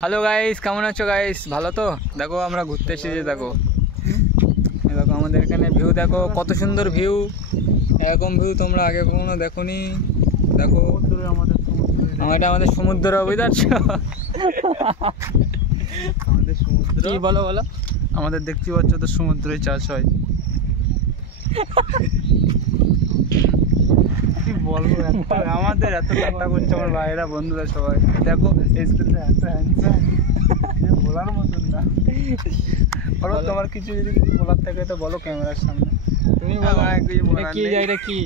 Hello guys, কেমন আছো গাইস? ভালো তো? দেখো আমরা ঘুরতে এসেছি। দেখো দেখো আমাদের এখানে ভিউ, দেখো কত সুন্দর ভিউ। এরকম ভিউ তোমরা আগে কখনো দেখোনি। দেখো আমাদের সমুদ্র, বুঝতে পারছো? আমাদের সমুদ্র কি বলো বলো। আমাদের দেখতে পাচ্ছ তো সমুদ্রে চাষ হয়। কি বলবো, আমাদের এত ঠান্ডা করছে আমার ভাইয়েরা বন্ধুরা সবাই। দেখো বলার মতন না। বলো তোমার কিছু যদি বলার থাকে তো বলো ক্যামেরার সামনে। তুমি বলো কি জায়গা, কি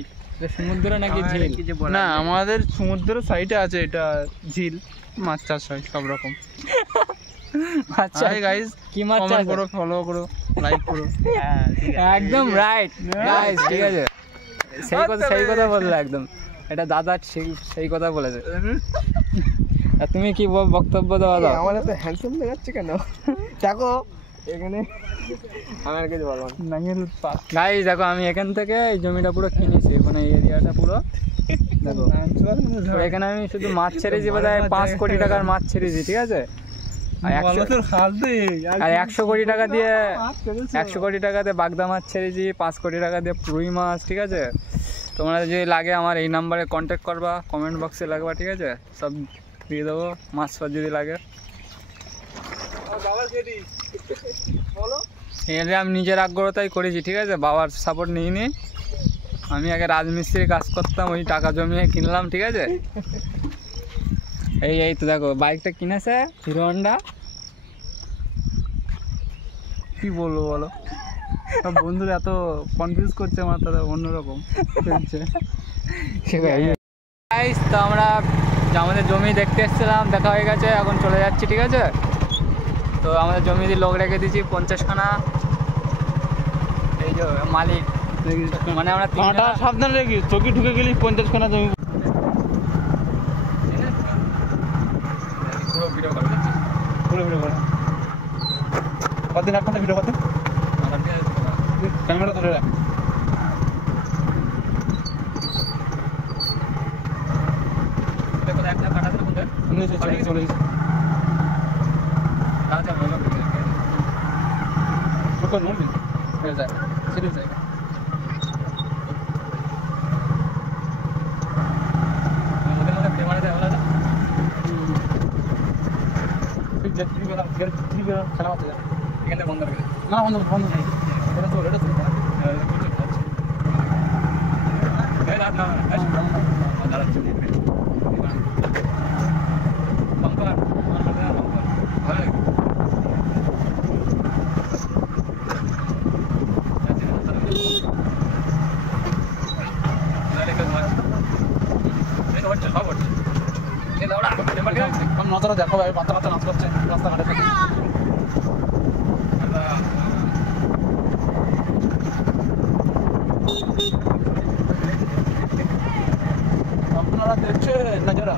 সমুদ্র নাকি ঝিল? না, আমাদের সমুদ্র সাইডে আছে, এটা ঝিল, মাছ চাষ হয় সব রকম। আচ্ছা গাইস, কি মাছ কমেন্ট করো, ফলো করো, লাইক করো। একদম রাইট গাইস, ঠিক আছে। সেই কথা বললে একদম, এটা দাদা সেই কথা বলেছে। আর তুমি কি বক্তব্য দেওয়া দাও? আমার এত হ্যান্ডসাম দেখাচ্ছে কেন? দেখো এখানে আমার কিছু বলবো না। গাইস দেখো, আমি এখান থেকে এই জমিটা পুরো কিনেছি, মানে এই এরিয়াটা পুরো। দেখো এখানে আমি শুধু মাছ ছেড়েছি, বোধহয় 5 কোটি টাকার মাছ ছেড়েছি, ঠিক আছে। আর 100 কোটি টাকা দিয়ে 100 কোটি টাকাতে বাগদা মাছ ছেড়েছি, 5 কোটি টাকা দিয়ে রুই মাছ, ঠিক আছে। তোমরা যদি লাগে আমার এই নাম্বারে কন্ট্যাক্ট করবা, কমেন্ট বক্সে লাগবা, ঠিক আছে। সব দিয়ে দেবো, মাছ ফাছ যদি লাগে। এটা আমি নিজের আগ্রহতাই করেছি, ঠিক আছে, বাবার সাপোর্ট নিইনি। আমি আগে রাজমিস্ত্রির কাজ করতাম, ওই টাকা জমিয়ে কিনলাম, ঠিক আছে। এই তো দেখো বাইকটা কিনেছে হিরো হন্ডা। কি বলবো বলো, সব বন্ধুরা এত কনফিউজ করছে আমার, তারা অন্যরকম চলছে। তো আমরা আমাদের জমি দেখতে এসেছিলাম, দেখা হয়ে গেছে, এখন চলে যাচ্ছি, ঠিক আছে। তো আমাদের জমি দিয়ে লোক রেখে দিয়েছি 50খানা। এই যে মালিক, মানে আমরা সাবধান রেখি, চোখে ঢুকে গেলি 50খানা জমি। পুরো ভিডিও করে কতদিন এক ঘন্টা ভিডিও করতে ক্যামেরা ধরে রাখ। চলে গেছে না, বন্ধ বন্ধ নেই, এটা চল, এটা চল। নজরে দেখো ভাই, বাচ্চা বাচ্চা নাচ করছে রাস্তাঘাটে। আপনারা দেখছেন নজরা।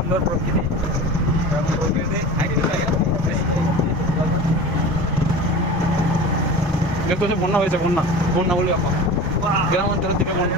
সুন্দর প্রকৃতি, বন্যা হয়েছে, বন্যা বলে গ্রাম অঞ্চলের দিকে বন্যা।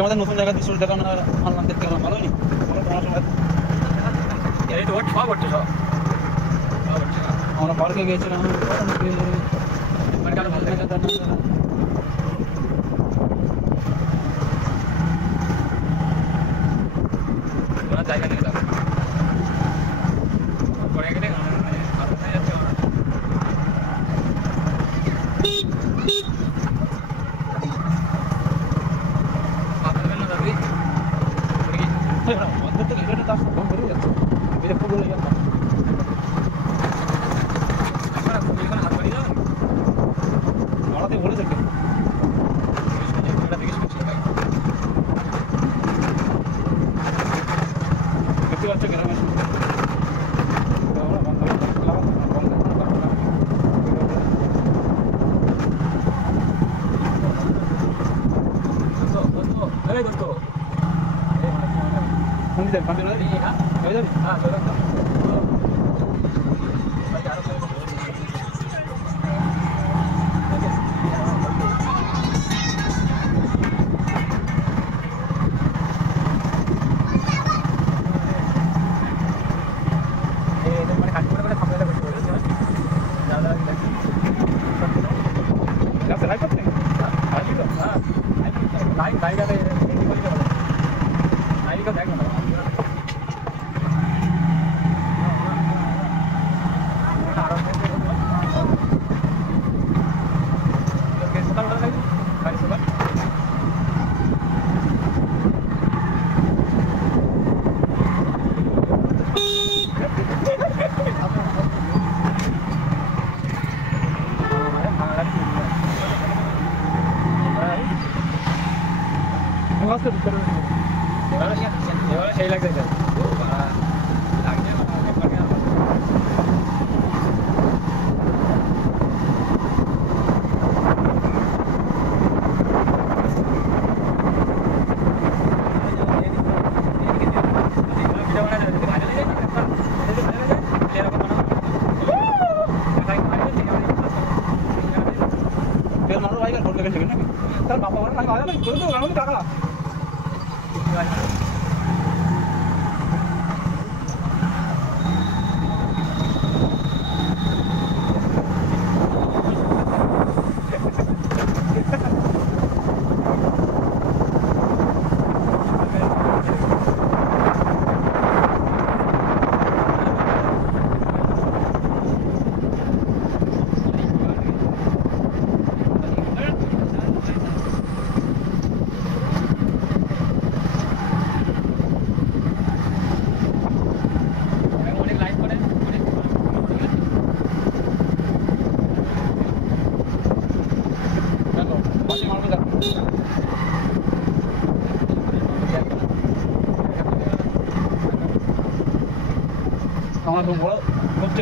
আমাদের নতুন জায়গা দৃশ্য দেখানো আনলাম, দেখতে গেলাম, ভালো নি আমরা পার্কে গিয়েছিলাম। জায়গা নিয়ে যাবো পরে গেলে সেই লাগছে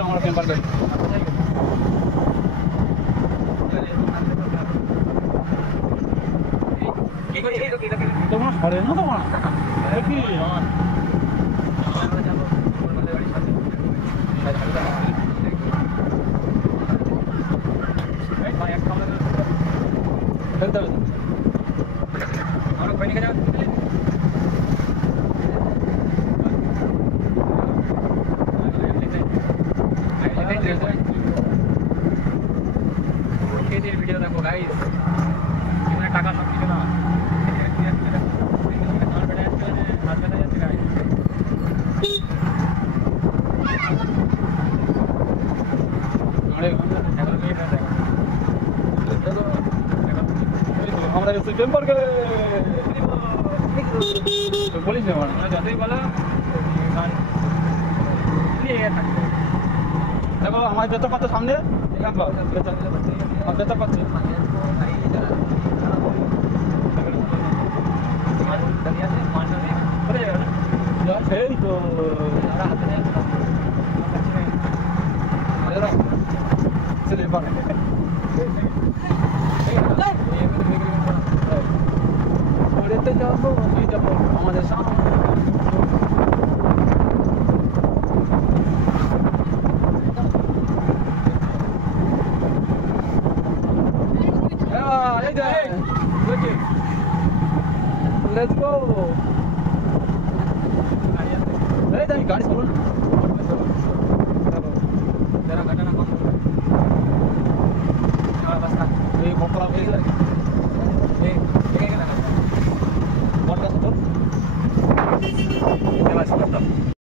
আমার টেম্পার গাড়ি তোমার সরে না তোমার কি ফেলতে হবে আমার ওখানে গেলে ভিডিও দেখো গাইস এখানে টাকা সব কিছু না আমরা টেম্পার করে বলিস না যতই বলো দেখো আমার বেতন পাচ্ছে সামনে বেতন পাচ্ছে সেই তো ওরেতে যাবো এই যাবো আমাদের সামনে Let's go. Hey, then you got it.